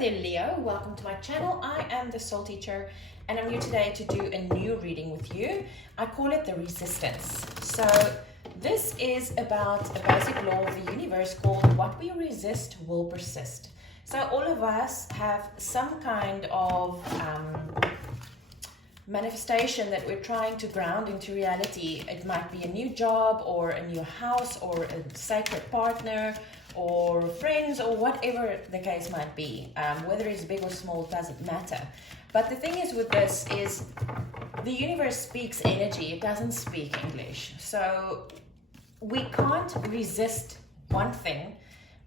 there, Leo. Welcome to my channel. I am the soul teacher and I'm here today to do a new reading with you. I call it the resistance. So this is about a basic law of the universe called what we resist will persist. So all of us have some kind of manifestation that we're trying to ground into reality. It might be a new job or a new house or a sacred partner or friends or whatever the case might be. Whether it's big or small doesn't matter. But the thing is with this is the universe speaks energy, it doesn't speak English. So we can't resist one thing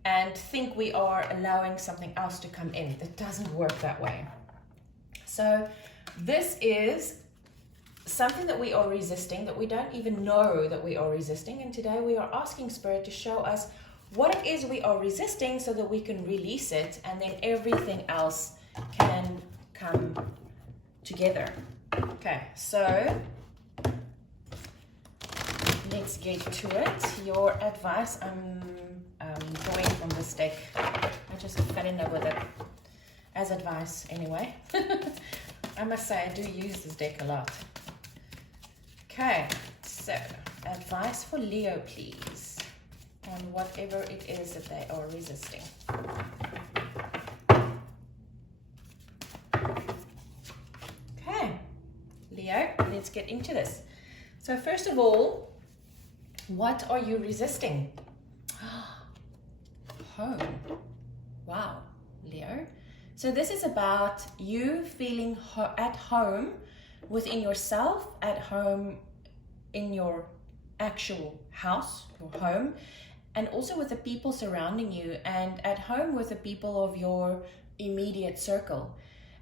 and think we are allowing something else to come in. It doesn't work that way. So this is something that we are resisting, that we don't even know that we are resisting. And today we are asking Spirit to show us what it is we are resisting so that we can release it and then everything else can come together. Okay, so let's get to it. Your advice, I'm drawing from this deck. I just fell in love with it as advice anyway. I must say I do use this deck a lot. Okay, so advice for Leo, please, on whatever it is that they are resisting. Okay, Leo, let's get into this. So first of all, what are you resisting? Home. Wow, Leo. So this is about you feeling at home within yourself, at home in your actual house, your home, and also with the people surrounding you, and at home with the people of your immediate circle.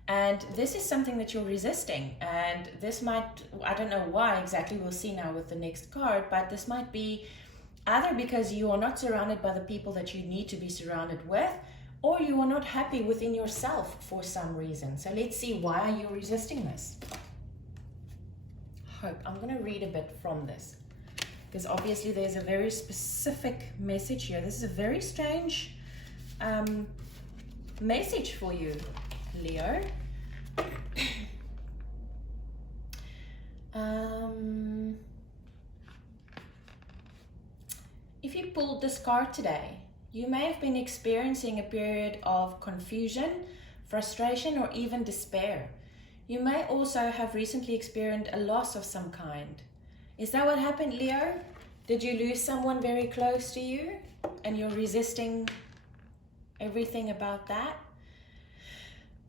And this is something that you're resisting, and this might, I don't know why exactly, we'll see now with the next card, but this might be either because you are not surrounded by the people that you need to be surrounded with, or you are not happy within yourself for some reason. So let's see, why are you resisting this? Hope. I'm going to read a bit from this, because obviously there's a very specific message here. This is a very strange message for you, Leo. If you pulled this card today, you may have been experiencing a period of confusion, frustration, or even despair. You may also have recently experienced a loss of some kind. Is that what happened, Leo? Did you lose someone very close to you and you're resisting everything about that?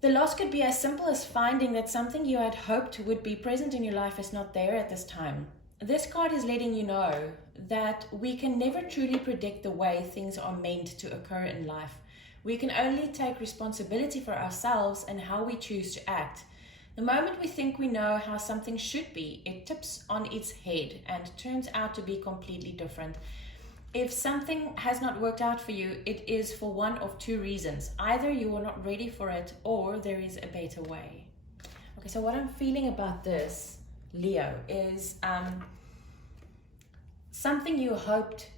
The loss could be as simple as finding that something you had hoped would be present in your life is not there at this time. This card is letting you know that we can never truly predict the way things are meant to occur in life. We can only take responsibility for ourselves and how we choose to act. The moment we think we know how something should be, it tips on its head and turns out to be completely different. If something has not worked out for you, it is for one of two reasons. Either you are not ready for it, or there is a better way. Okay, so what I'm feeling about this, Leo, is something you hoped.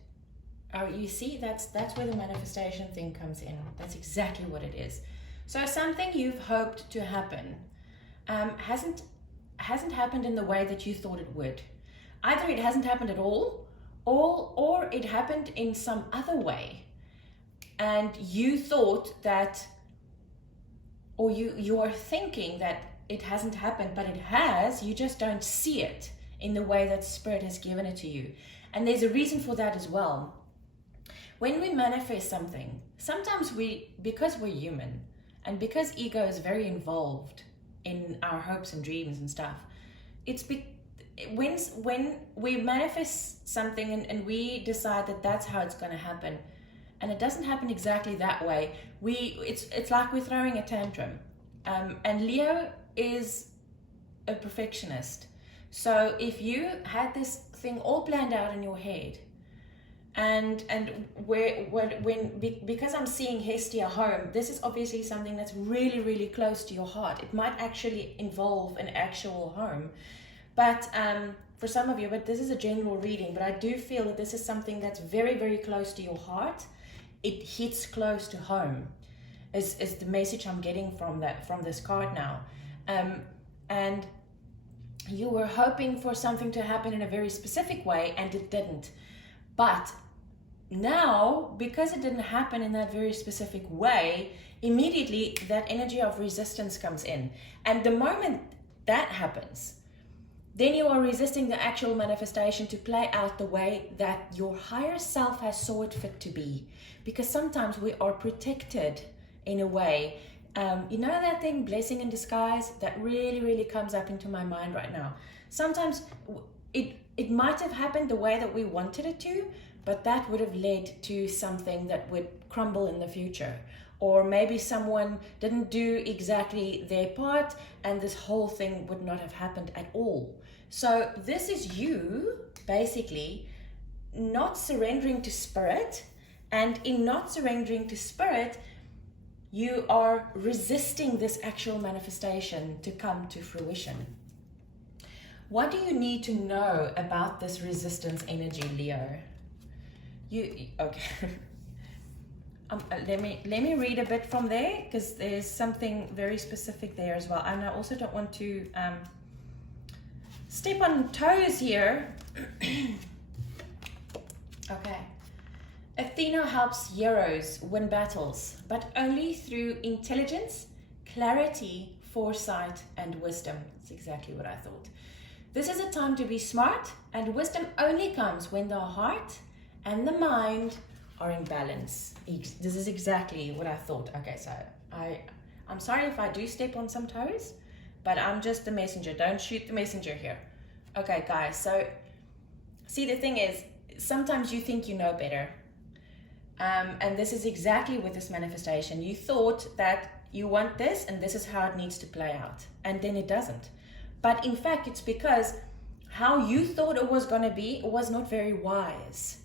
Oh, you see, that's where the manifestation thing comes in. That's exactly what it is. So something you've hoped to happen hasn't happened in the way that you thought it would. Either it hasn't happened at all, or it happened in some other way, and you thought that, or you are thinking that it hasn't happened, but it has. You just don't see it in the way that Spirit has given it to you. And there's a reason for that as well. When we manifest something, sometimes because we're human and because ego is very involved in our hopes and dreams and stuff, when we manifest something and we decide that that's how it's going to happen, and it doesn't happen exactly that way, it's like we're throwing a tantrum. And Leo is a perfectionist. So if you had this thing all planned out in your head, because I'm seeing Hestia home, this is obviously something that's really, really close to your heart. It might actually involve an actual home, but for some of you, but this is a general reading, but I do feel that this is something that's very, very close to your heart. It hits close to home. is the message I'm getting from this card now. And you were hoping for something to happen in a very specific way, and it didn't. But now, because it didn't happen in that very specific way, immediately that energy of resistance comes in. And the moment that happens, then you are resisting the actual manifestation to play out the way that your higher self has saw it fit to be. Because sometimes we are protected in a way. You know that thing, blessing in disguise, that really, really comes up into my mind right now. Sometimes it might have happened the way that we wanted it to, but that would have led to something that would crumble in the future. Or maybe someone didn't do exactly their part, and this whole thing would not have happened at all. So this is you basically not surrendering to spirit, and in not surrendering to spirit, you are resisting this actual manifestation to come to fruition. What do you need to know about this resistance energy, Leo? Okay. Let me read a bit from there, because there's something very specific there as well. And I also don't want to step on toes here. Okay. Athena helps heroes win battles, but only through intelligence, clarity, foresight, and wisdom. That's exactly what I thought. This is a time to be smart, and wisdom only comes when the heart and the mind are in balance. This is exactly what I thought. Okay, so I'm sorry if I do step on some toes, but I'm just the messenger. Don't shoot the messenger here. Okay, guys, so see, the thing is, sometimes you think you know better. And this is exactly with this manifestation. You thought that you want this and this is how it needs to play out, and then it doesn't. But in fact, it's because how you thought it was going to be was not very wise.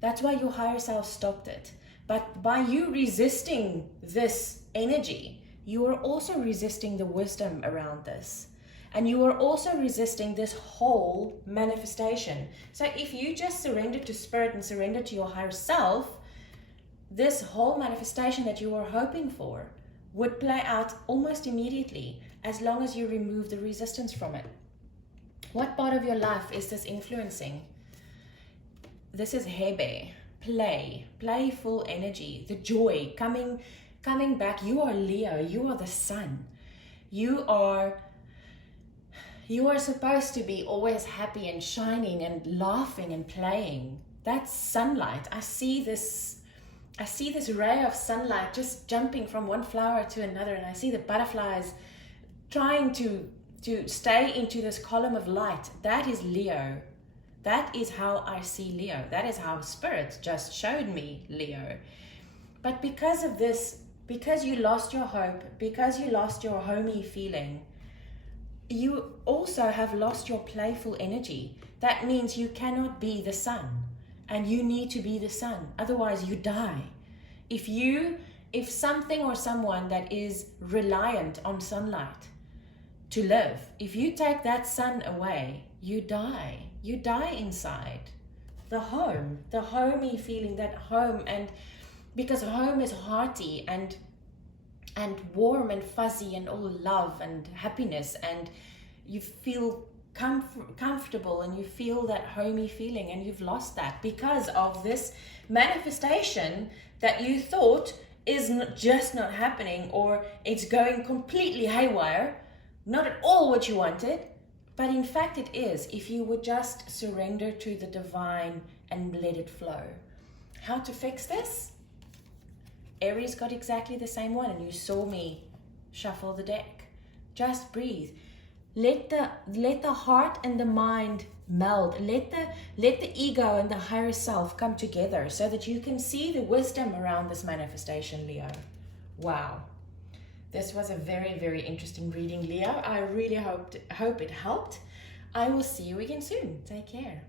That's why your higher self stopped it. But by you resisting this energy, you are also resisting the wisdom around this. And you are also resisting this whole manifestation. So if you just surrender to spirit and surrender to your higher self, this whole manifestation that you were hoping for would play out almost immediately, as long as you remove the resistance from it. What part of your life is this influencing? This is Hebe, playful energy, the joy coming back. You are Leo, you are the sun. You are supposed to be always happy and shining and laughing and playing. That's sunlight. I see this ray of sunlight just jumping from one flower to another, and I see the butterflies trying to stay into this column of light. That is Leo. That is how I see Leo. That is how Spirit just showed me Leo. But because of this, because you lost your hope, because you lost your homey feeling, you also have lost your playful energy. That means you cannot be the sun, and you need to be the sun. Otherwise you die. If something or someone that is reliant on sunlight to live, if you take that sun away, you die. You die inside. The homey feeling, that home, and because home is hearty and warm and fuzzy and all love and happiness, and you feel comfortable and you feel that homey feeling, and you've lost that because of this manifestation that you thought is just not happening, or it's going completely haywire, not at all what you wanted. But in fact it is, if you would just surrender to the divine and let it flow. How to fix this? Aries got exactly the same one, and you saw me shuffle the deck. Just breathe. Let the heart and the mind meld. Let the ego and the higher self come together so that you can see the wisdom around this manifestation, Leo. Wow. This was a very, very interesting reading, Leo. I really hope it helped. I will see you again soon. Take care.